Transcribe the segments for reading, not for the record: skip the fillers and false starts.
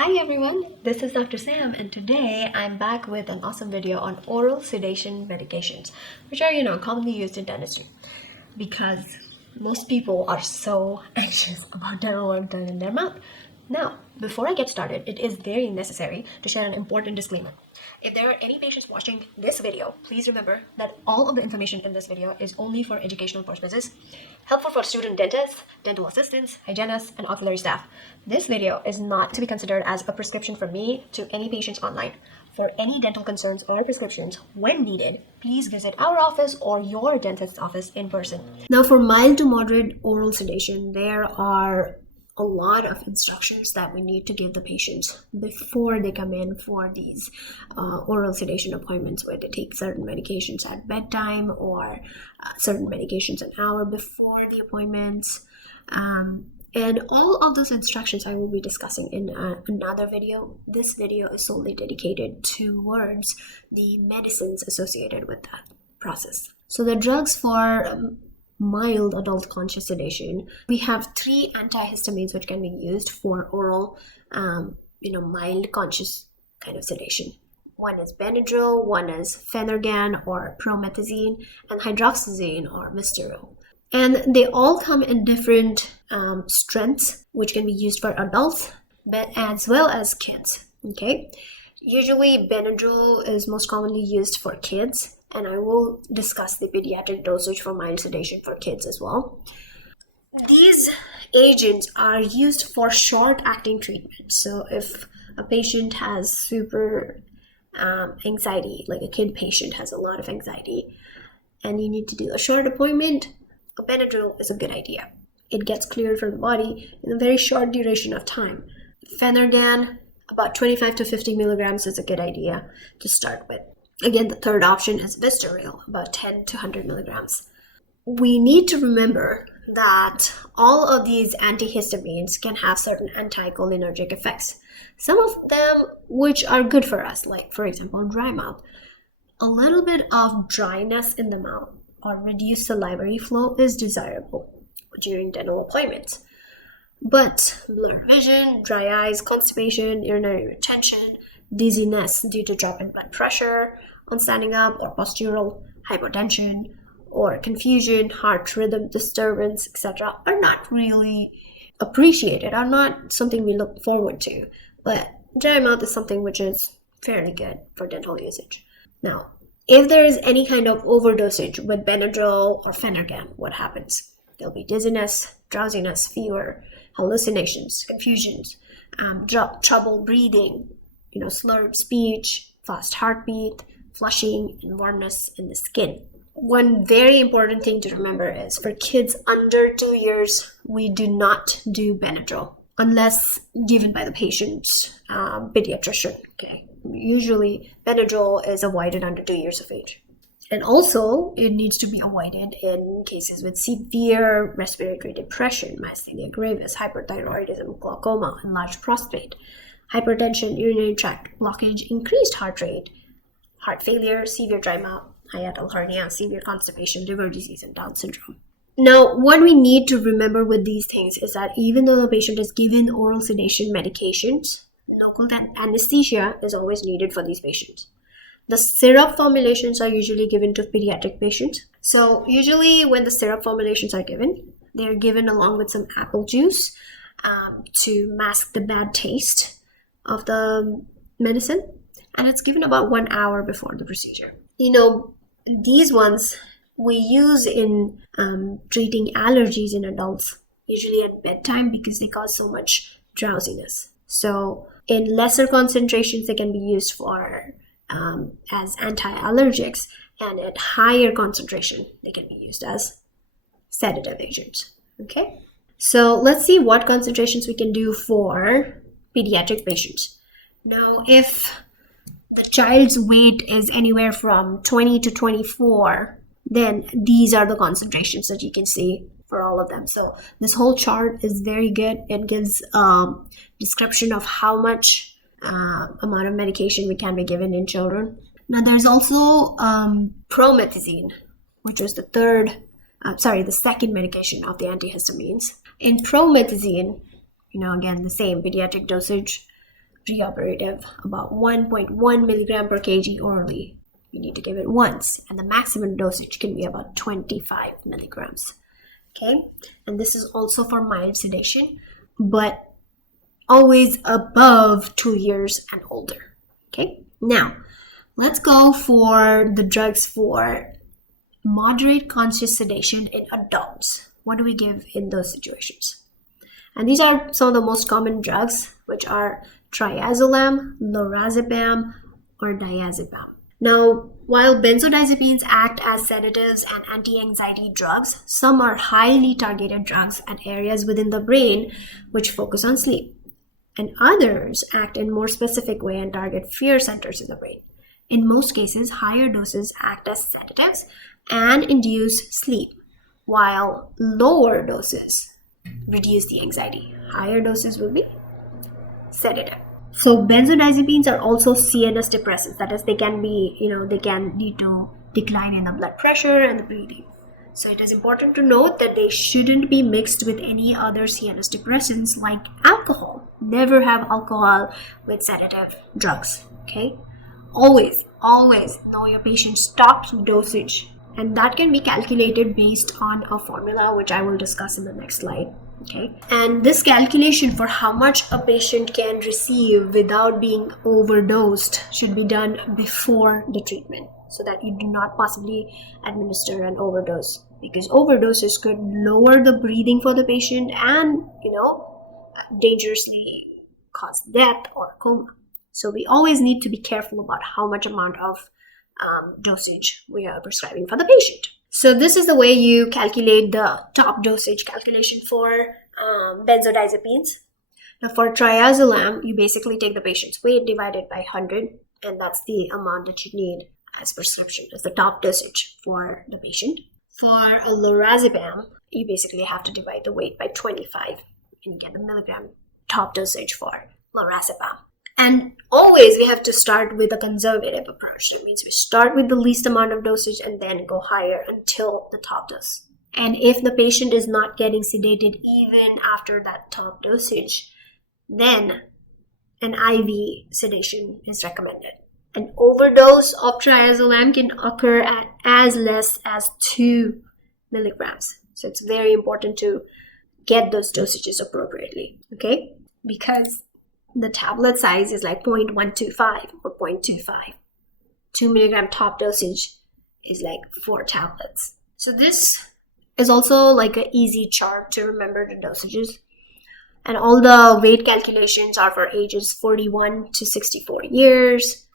Hi everyone, this is Dr. Sam and today I'm back with an awesome video on oral sedation medications, which are, commonly used in dentistry because most people are so anxious about dental work done in their mouth. Now, before I get started, it is very necessary to share an important disclaimer. If there are any patients watching this video, please remember that all of the information in this video is only for educational purposes, helpful for student dentists, dental assistants, hygienists, and auxiliary staff. This video is not to be considered as a prescription from me to any patients online. For any dental concerns or prescriptions, when needed, please visit our office or your dentist's office in person. Now, for mild to moderate oral sedation, there are a lot of instructions that we need to give the patients before they come in for these oral sedation appointments, where they take certain medications at bedtime or certain medications an hour before the appointments. And all of those instructions I will be discussing in another video. This video is solely dedicated towards the medicines associated with that process. So the drugs for mild adult conscious sedation, we have 3 antihistamines which can be used for oral, mild conscious kind of sedation. One is Benadryl, one is Phenergan or promethazine, and hydroxyzine or Mysteril. And they all come in different strengths, which can be used for adults, but as well as kids. Okay, usually Benadryl is most commonly used for kids, and I will discuss the pediatric dosage for mild sedation for kids as well. These agents are used for short-acting treatment. So if a patient has super anxiety, like a kid patient has a lot of anxiety, and you need to do a short appointment, a Benadryl is a good idea. It gets cleared from the body in a very short duration of time. Phenergan, about 25 to 50 milligrams is a good idea to start with. Again, the third option is Mysteril, about 10 to 100 milligrams. We need to remember that all of these antihistamines can have certain anticholinergic effects. Some of them which are good for us, like for example, dry mouth. A little bit of dryness in the mouth or reduced salivary flow is desirable during dental appointments. But blurred vision, dry eyes, constipation, urinary retention, dizziness due to drop in blood pressure on standing up, or postural hypotension, or confusion, heart rhythm disturbance, etc. are not really appreciated, are not something we look forward to. But dry mouth is something which is fairly good for dental usage. Now, if there is any kind of overdosage with Benadryl or Phenergan, what happens? There'll be dizziness, drowsiness, fever, hallucinations, confusions, trouble breathing, slurred speech, fast heartbeat, flushing, and warmness in the skin. One very important thing to remember is for kids under 2 years, we do not do Benadryl unless given by the patient's pediatrician. Okay, usually Benadryl is avoided under 2 years of age. And also, it needs to be avoided in cases with severe respiratory depression, myasthenia gravis, hyperthyroidism, glaucoma, enlarged prostate, hypertension, urinary tract blockage, increased heart rate, heart failure, severe dry mouth, hiatal hernia, severe constipation, liver disease, and Down syndrome. Now, what we need to remember with these things is that even though the patient is given oral sedation medications, local anesthesia is always needed for these patients. The syrup formulations are usually given to pediatric patients. So usually when the syrup formulations are given, they're given along with some apple juice to mask the bad taste of the medicine. And it's given about 1 hour before the procedure. These ones we use in treating allergies in adults, usually at bedtime, because they cause so much drowsiness. So in lesser concentrations, they can be used for as anti-allergics, and at higher concentration, they can be used as sedative agents. Okay, so let's see what concentrations we can do for pediatric patients. Now, if the child's weight is anywhere from 20 to 24, then these are the concentrations that you can see for all of them. So this whole chart is very good. It gives a description of how much amount of medication we can be given in children. Now there's also promethazine, which was the second medication of the antihistamines. In promethazine, again, the same pediatric dosage preoperative, about 1.1 milligram per kg orally. You need to give it once, and the maximum dosage can be about 25 milligrams. Okay, and this is also for mild sedation, but always above 2 years and older. Okay, now let's go for the drugs for moderate conscious sedation in adults. What do we give in those situations? And these are some of the most common drugs, which are Triazolam, Lorazepam, or Diazepam. Now, while benzodiazepines act as sedatives and anti-anxiety drugs, some are highly targeted drugs at areas within the brain which focus on sleep, and others act in more specific way and target fear centers in the brain. In most cases, higher doses act as sedatives and induce sleep, while lower doses reduce the anxiety. Higher doses will be sedative. So benzodiazepines are also CNS depressants. That is, they can lead to decline in the blood pressure and the breathing. So it is important to note that they shouldn't be mixed with any other CNS depressants like alcohol. Never have alcohol with sedative drugs. Okay? Always know your patient's top dosage, and that can be calculated based on a formula which I will discuss in the next slide. Okay, and this calculation for how much a patient can receive without being overdosed should be done before the treatment, so that you do not possibly administer an overdose, because overdoses could lower the breathing for the patient and dangerously cause death or coma. So we always need to be careful about how much amount of dosage we are prescribing for the patient. So this is the way you calculate the top dosage calculation for benzodiazepines. Now for triazolam, you basically take the patient's weight divided by 100, and that's the amount that you need as prescription, as the top dosage for the patient. For a lorazepam, you basically have to divide the weight by 25, and you get the milligram top dosage for lorazepam. And always we have to start with a conservative approach. That means we start with the least amount of dosage and then go higher until the top dose. And if the patient is not getting sedated even after that top dosage, then an IV sedation is recommended. An overdose of triazolam can occur at as less as 2 milligrams. So it's very important to get those dosages appropriately, okay? Because the tablet size is like 0.125 or 0.25. 2 milligram top dosage is like 4 tablets. So this is also like an easy chart to remember the dosages. And all the weight calculations are for ages 41 to 64 years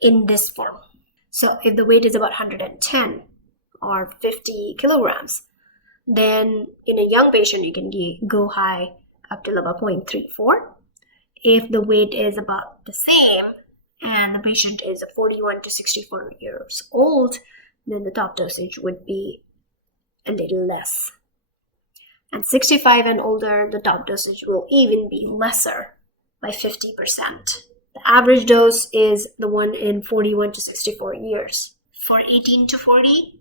in this form. So if the weight is about 110 or 50 kilograms, then in a young patient you can go high up till about 0.34. If the weight is about the same and the patient is 41 to 64 years old, then the top dosage would be a little less. And 65 and older, the top dosage will even be lesser by 50%. The average dose is the one in 41 to 64 years. For 18 to 40,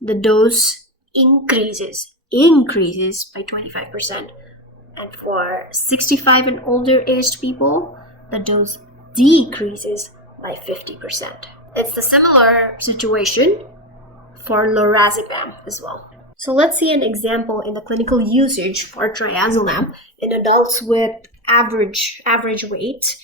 the dose increases by 25%. And for 65 and older aged people, the dose decreases by 50%. It's the similar situation for lorazepam as well. So let's see an example in the clinical usage for triazolam in adults with average weight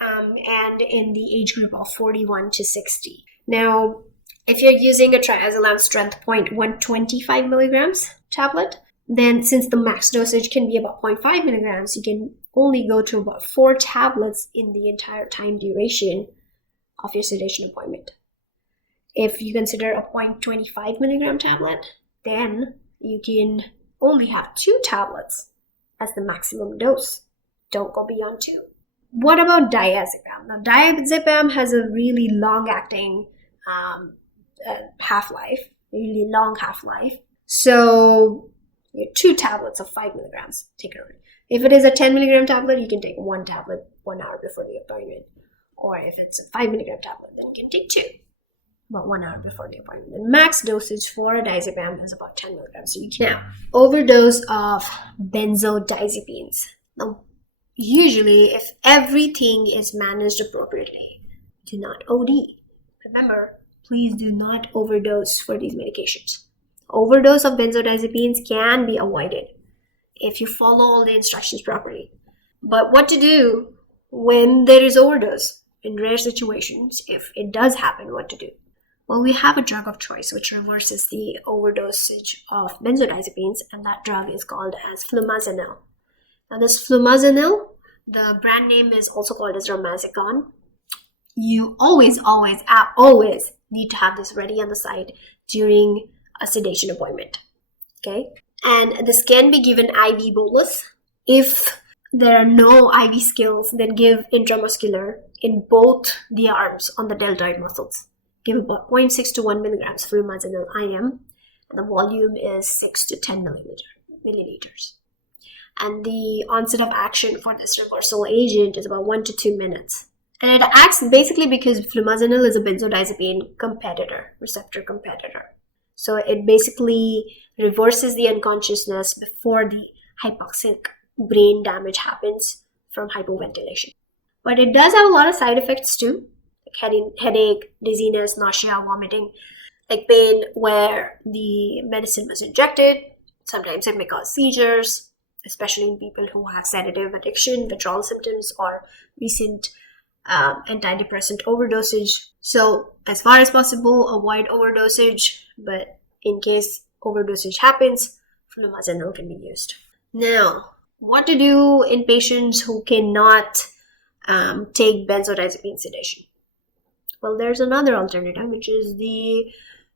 and in the age group of 41 to 60. Now, if you're using a triazolam strength 0.125 milligrams tablet, then since the max dosage can be about 0.5 milligrams, you can only go to about 4 tablets in the entire time duration of your sedation appointment. If you consider a 0.25 milligram tablet, then you can only have 2 tablets as the maximum dose. Don't go beyond 2. What about diazepam? Now, diazepam has a really long-acting half-life, really long half-life. So, 2 tablets of 5 milligrams, take it away. If it is a 10 milligram tablet, you can take 1 tablet 1 hour before the appointment. Or if it's a 5 milligram tablet, then you can take 2, about 1 hour before the appointment. The max dosage for a diazepam is about 10 milligrams. So you can now overdose of benzodiazepines. Now, usually if everything is managed appropriately. Do not OD. Remember, please do not overdose for these medications. Overdose of benzodiazepines can be avoided if you follow all the instructions properly. But what to do when there is overdose? In rare situations, if it does happen, what to do? Well, we have a drug of choice which reverses the overdosage of benzodiazepines, and that drug is called as Flumazenil. Now this Flumazenil, the brand name is also called as Romazicon. You always need to have this ready on the side during a sedation appointment. Okay? And this can be given IV bolus. If there are no IV skills, then give intramuscular in both the arms on the deltoid muscles. Give about 0.6 to 1 milligrams Flumazenil IM, and the volume is 6 to 10 milliliters. And the onset of action for this reversal agent is about 1 to 2 minutes. And it acts basically because Flumazenil is a benzodiazepine receptor competitor. So it basically reverses the unconsciousness before the hypoxic brain damage happens from hypoventilation. But it does have a lot of side effects too, like headache, dizziness, nausea, vomiting, like pain where the medicine was injected. Sometimes it may cause seizures, especially in people who have sedative addiction, withdrawal symptoms, or recent antidepressant overdosage. So as far as possible, avoid overdosage, but in case overdosage happens, Flumazenil can be used. Now, what to do in patients who cannot take benzodiazepine sedation? Well, there's another alternative, which is the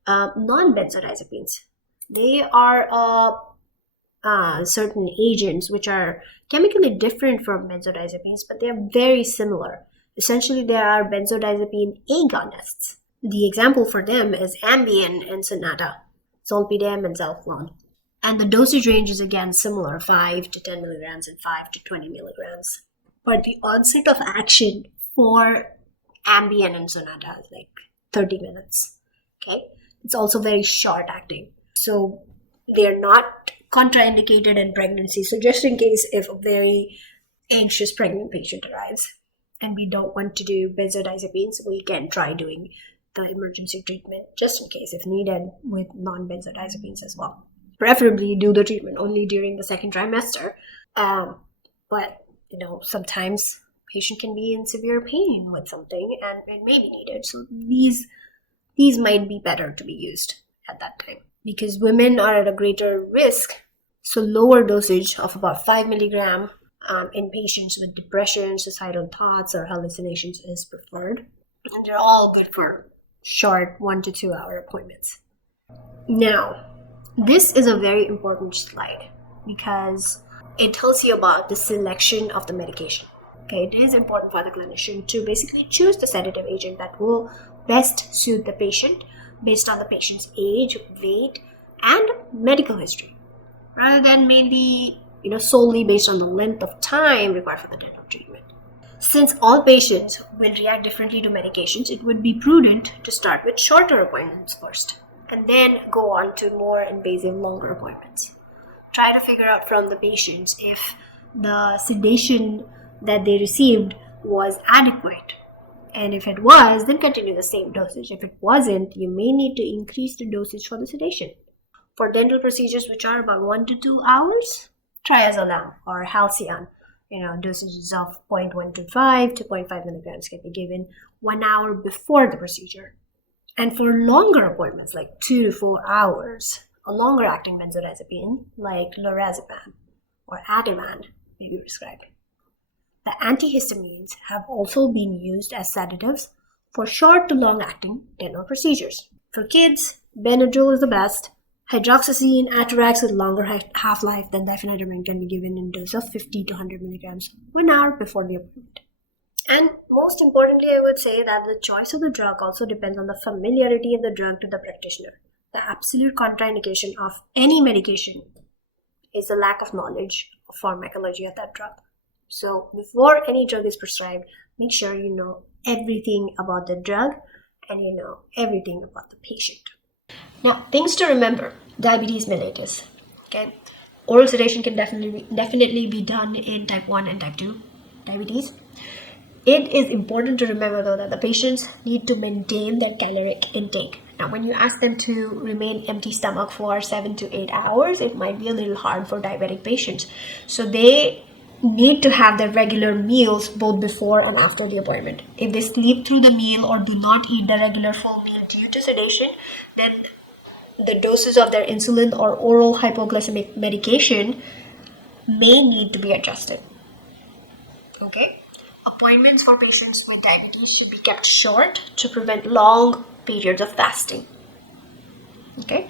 non-benzodiazepines. They are certain agents which are chemically different from benzodiazepines, but they are very similar. Essentially, they are benzodiazepine agonists. The example for them is Ambien and Sonata, Zolpidem and Zalflon. And the dosage range is again similar, 5 to 10 milligrams and 5 to 20 milligrams. But the onset of action for Ambien and Sonata is like 30 minutes. Okay? It's also very short acting. So they're not contraindicated in pregnancy. So just in case if a very anxious pregnant patient arrives and we don't want to do benzodiazepines, we can try doing the emergency treatment just in case if needed with non-benzodiazepines as well. Preferably do the treatment only during the second trimester. But sometimes patient can be in severe pain with something and it may be needed. So these might be better to be used at that time because women are at a greater risk. So lower dosage of about 5 milligram in patients with depression, suicidal thoughts, or hallucinations is preferred. And they're all good for short 1 to 2 hour appointments. Now, this is a very important slide because it tells you about the selection of the medication. Okay, it is important for the clinician to basically choose the sedative agent that will best suit the patient based on the patient's age, weight, and medical history, rather than mainly solely based on the length of time required for the dental treatment. Since all patients will react differently to medications, it would be prudent to start with shorter appointments first and then go on to more invasive, longer appointments. Try to figure out from the patients if the sedation that they received was adequate. And if it was, then continue the same dosage. If it wasn't, you may need to increase the dosage for the sedation. For dental procedures which are about 1 to 2 hours, Triazolam or Halcyon, dosages of 0.125 to 0.5 milligrams can be given 1 hour before the procedure. And for longer appointments, like 2 to 4 hours, a longer acting benzodiazepine like Lorazepam or Ativan may be prescribed. The antihistamines have also been used as sedatives for short to long acting dental procedures. For kids, Benadryl is the best. Hydroxyzine, Atarax with longer half-life than diphenhydramine can be given in dose of 50 to 100 milligrams 1 hour before the appointment. And most importantly, I would say that the choice of the drug also depends on the familiarity of the drug to the practitioner. The absolute contraindication of any medication is the lack of knowledge of pharmacology of that drug. So before any drug is prescribed, make sure you know everything about the drug and you know everything about the patient. Now, things to remember: diabetes mellitus. Okay, oral sedation can definitely be done in type 1 and type 2. diabetes. It is important to remember though that the patients need to maintain their caloric intake. Now, when you ask them to remain empty stomach for 7 to 8 hours, it might be a little hard for diabetic patients. So they need to have their regular meals both before and after the appointment. If they sleep through the meal or do not eat the regular full meal due to sedation, then the doses of their insulin or oral hypoglycemic medication may need to be adjusted. Okay? Appointments for patients with diabetes should be kept short to prevent long periods of fasting. Okay?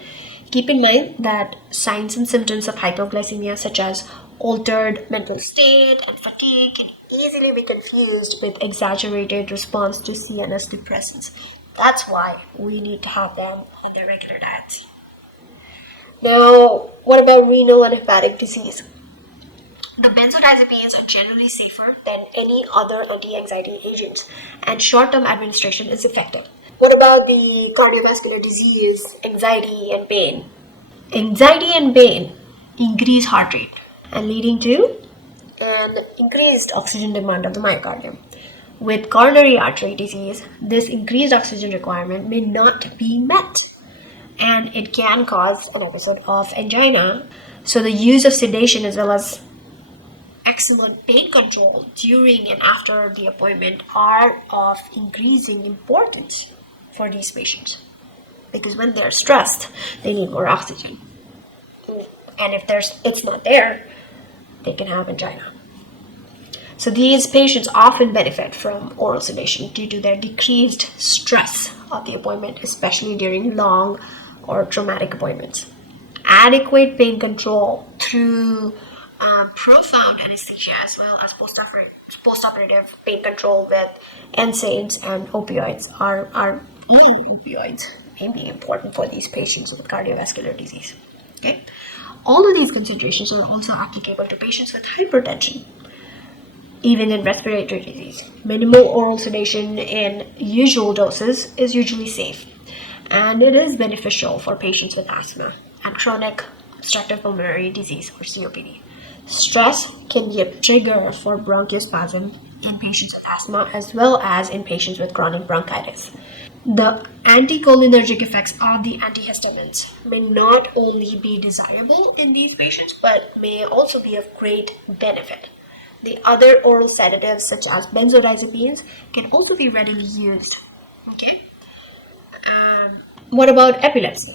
Keep in mind that signs and symptoms of hypoglycemia such as altered mental state and fatigue can easily be confused with exaggerated response to CNS depressants. That's why we need to have them on their regular diets. Now, what about renal and hepatic disease? The benzodiazepines are generally safer than any other anti-anxiety agents, and short-term administration is effective. What about the cardiovascular disease, anxiety and pain? Anxiety and pain increase heart rate and leading to an increased oxygen demand of the myocardium. With coronary artery disease, this increased oxygen requirement may not be met, and it can cause an episode of angina. So the use of sedation as well as excellent pain control during and after the appointment are of increasing importance for these patients, because when they're stressed, they need more oxygen, and if it's not there, they can have angina. So these patients often benefit from oral sedation due to their decreased stress of the appointment, especially during long or traumatic appointments. Adequate pain control through profound anesthesia as well as post-operative pain control with NSAIDs and opioids may be important for these patients with cardiovascular disease. Okay, all of these considerations are also applicable to patients with hypertension, even in respiratory disease. Minimal oral sedation in usual doses is usually safe, and it is beneficial for patients with asthma and chronic obstructive pulmonary disease or COPD. Stress can be a trigger for bronchospasm in patients with asthma as well as in patients with chronic bronchitis. The anticholinergic effects of the antihistamines may not only be desirable in these patients but may also be of great benefit. The other oral sedatives such as benzodiazepines can also be readily used. Okay. What about epilepsy?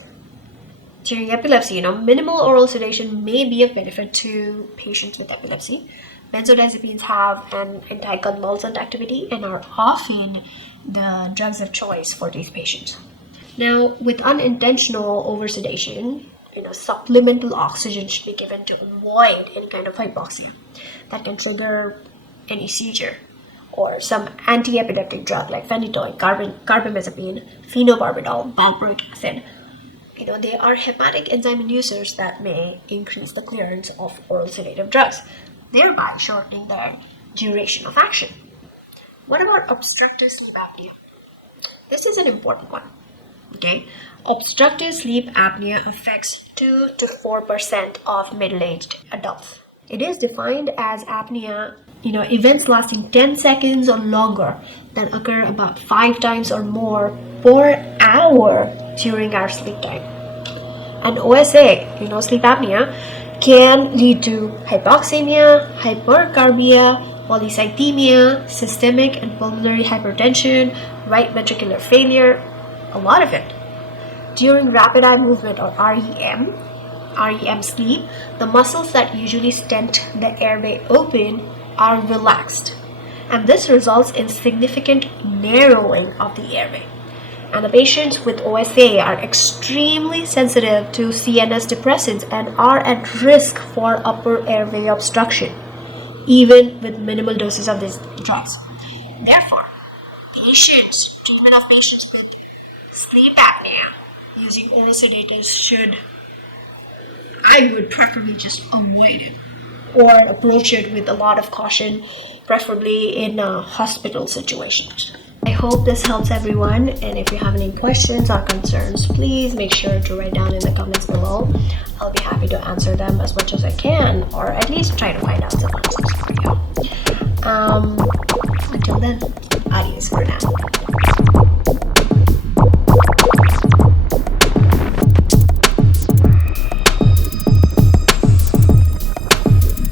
During epilepsy, minimal oral sedation may be of benefit to patients with epilepsy. Benzodiazepines have an anticonvulsant activity and are often the drugs of choice for these patients. Now, with unintentional oversedation, supplemental oxygen should be given to avoid any kind of hypoxia that can trigger any seizure, or some anti-epileptic drug like phenytoin, carbamazepine, phenobarbital, valproic acid. They are hepatic enzyme inducers that may increase the clearance of oral sedative drugs, thereby shortening their duration of action. What about obstructive sleep apnea? This is an important one. Okay, obstructive sleep apnea affects 2 to 4% of middle-aged adults. It is defined as apnea, events lasting 10 seconds or longer that occur about 5 times or more per hour during our sleep time. And OSA, sleep apnea, can lead to hypoxemia, hypercarbia, polycythemia, systemic and pulmonary hypertension, right ventricular failure, a lot of it. During rapid eye movement or REM sleep, the muscles that usually stent the airway open are relaxed, and this results in significant narrowing of the airway. And the patients with OSA are extremely sensitive to CNS depressants and are at risk for upper airway obstruction, even with minimal doses of these drugs. Therefore, treatment of patients with sleep apnea using oral sedatives I would preferably just avoid it or approach it with a lot of caution, preferably in hospital situations. I hope this helps everyone, and if you have any questions or concerns, please make sure to write down in the comments below. I'll be happy to answer them as much as I can, or at least try to find out some answers for you. then, adios for now.